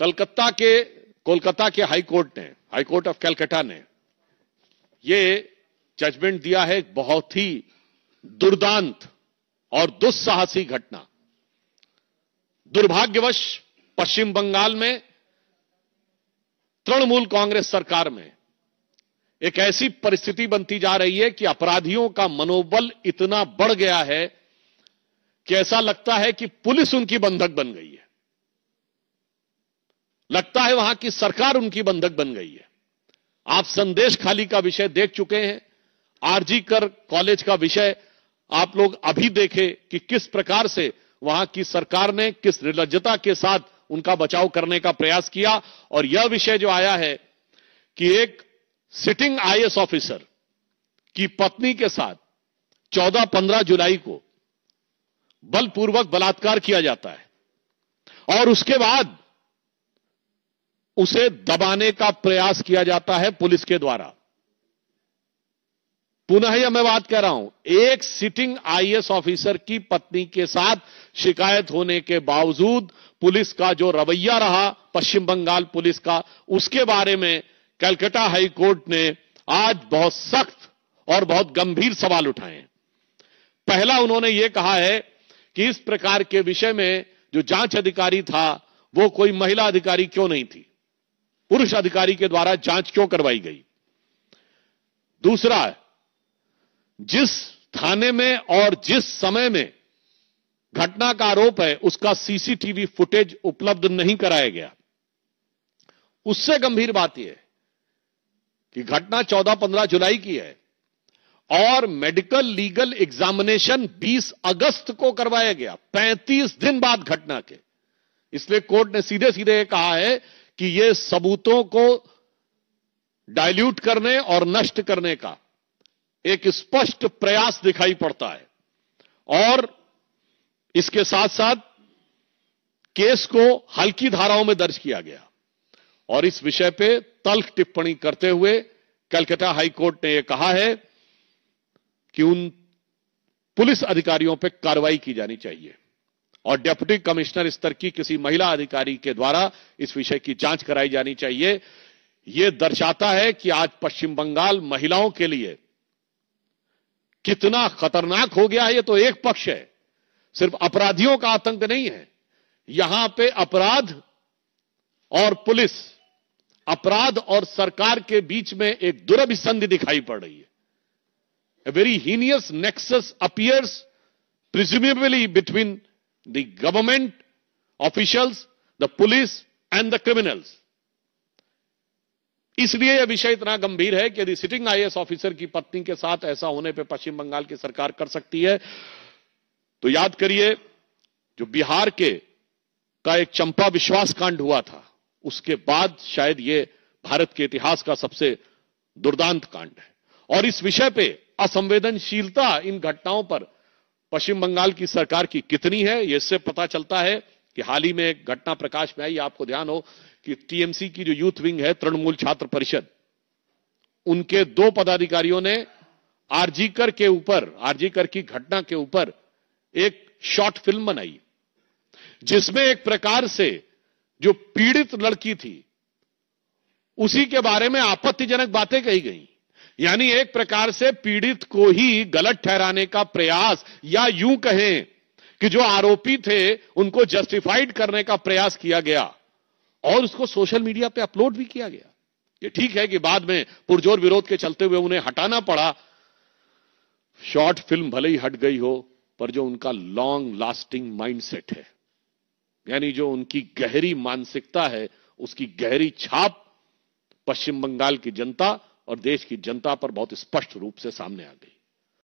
कोलकाता के high court of Calcutta ने ये जजमेंट दिया है। बहुत ही दुर्दांत और दुस्साहसी घटना। दुर्भाग्यवश पश्चिम बंगाल में तृणमूल कांग्रेस सरकार में एक ऐसी परिस्थिति बनती जा रही है कि अपराधियों का मनोबल इतना बढ़ गया है कि ऐसा लगता है कि पुलिस उनकी बंधक बन गई है। लगता है वहां की सरकार उनकी बंधक बन गई है। आप संदेश खाली का विषय देख चुके हैं। आरजी कर कॉलेज का विषय आप लोग अभी देखे कि किस प्रकार से वहां की सरकार ने किस निर्लज्जता के साथ उनका बचाव करने का प्रयास किया। और यह विषय जो आया है कि एक सिटिंग आईएएस ऑफिसर की पत्नी के साथ 14-15 जुलाई को बलपूर्वक बलात्कार किया जाता है और उसके बाद उसे दबाने का प्रयास किया जाता है पुलिस के द्वारा। पुनः यह मैं बात कह रहा हूं, एक सिटिंग आईएएस ऑफिसर की पत्नी के साथ शिकायत होने के बावजूद पुलिस का जो रवैया रहा, पश्चिम बंगाल पुलिस का, उसके बारे में कलकत्ता हाई कोर्ट ने आज बहुत सख्त और बहुत गंभीर सवाल उठाए हैं। पहला उन्होंने यह कहा है कि इस प्रकार के विषय में जो जांच अधिकारी था वो कोई महिला अधिकारी क्यों नहीं थी, पुरुष अधिकारी के द्वारा जांच क्यों करवाई गई। दूसरा, जिस थाने में और जिस समय में घटना का आरोप है उसका सीसीटीवी फुटेज उपलब्ध नहीं कराया गया। उससे गंभीर बात यह है कि घटना 14-15 जुलाई की है और मेडिकल लीगल एग्जामिनेशन 20 अगस्त को करवाया गया, 35 दिन बाद घटना के। इसलिए कोर्ट ने सीधे सीधे कहा है कि यह सबूतों को डाइल्यूट करने और नष्ट करने का एक स्पष्ट प्रयास दिखाई पड़ता है और इसके साथ साथ केस को हल्की धाराओं में दर्ज किया गया। और इस विषय पे तल्ख टिप्पणी करते हुए कलकत्ता हाई कोर्ट ने यह कहा है कि उन पुलिस अधिकारियों पर कार्रवाई की जानी चाहिए और डिप्टी कमिश्नर स्तर की किसी महिला अधिकारी के द्वारा इस विषय की जांच कराई जानी चाहिए। यह दर्शाता है कि आज पश्चिम बंगाल महिलाओं के लिए कितना खतरनाक हो गया है। यह तो एक पक्ष है, सिर्फ अपराधियों का आतंक नहीं है। यहां पे अपराध और पुलिस, अपराध और सरकार के बीच में एक दुरभिसंधि दिखाई पड़ रही है। A very heinous nexus appears presumably between the government officials, the police and the criminals. इसलिए यह विषय इतना गंभीर है कि यदि सिटिंग आईएएस ऑफिसर की पत्नी के साथ ऐसा होने पे पश्चिम बंगाल की सरकार कर सकती है तो याद करिए जो बिहार का एक चंपा विश्वास कांड हुआ था, उसके बाद शायद यह भारत के इतिहास का सबसे दुर्दांत कांड है। और इस विषय पे असंवेदनशीलता इन घटनाओं पर पश्चिम बंगाल की सरकार की कितनी है, यह इससे पता चलता है कि हाल ही में एक घटना प्रकाश में आई। आपको ध्यान हो कि टीएमसी की जो यूथ विंग है, तृणमूल छात्र परिषद, उनके 2 पदाधिकारियों ने आरजी कर की घटना के ऊपर एक शॉर्ट फिल्म बनाई जिसमें एक प्रकार से जो पीड़ित लड़की थी उसी के बारे में आपत्तिजनक बातें कही गई। यानी एक प्रकार से पीड़ित को ही गलत ठहराने का प्रयास, या यूं कहें कि जो आरोपी थे उनको जस्टिफाइड करने का प्रयास किया गया और उसको सोशल मीडिया पे अपलोड भी किया गया। ये ठीक है कि बाद में पुरजोर विरोध के चलते हुए उन्हें हटाना पड़ा। शॉर्ट फिल्म भले ही हट गई हो, पर जो उनका लॉन्ग लास्टिंग माइंडसेट है, यानी जो उनकी गहरी मानसिकता है, उसकी गहरी छाप पश्चिम बंगाल की जनता और देश की जनता पर बहुत स्पष्ट रूप से सामने आ गई।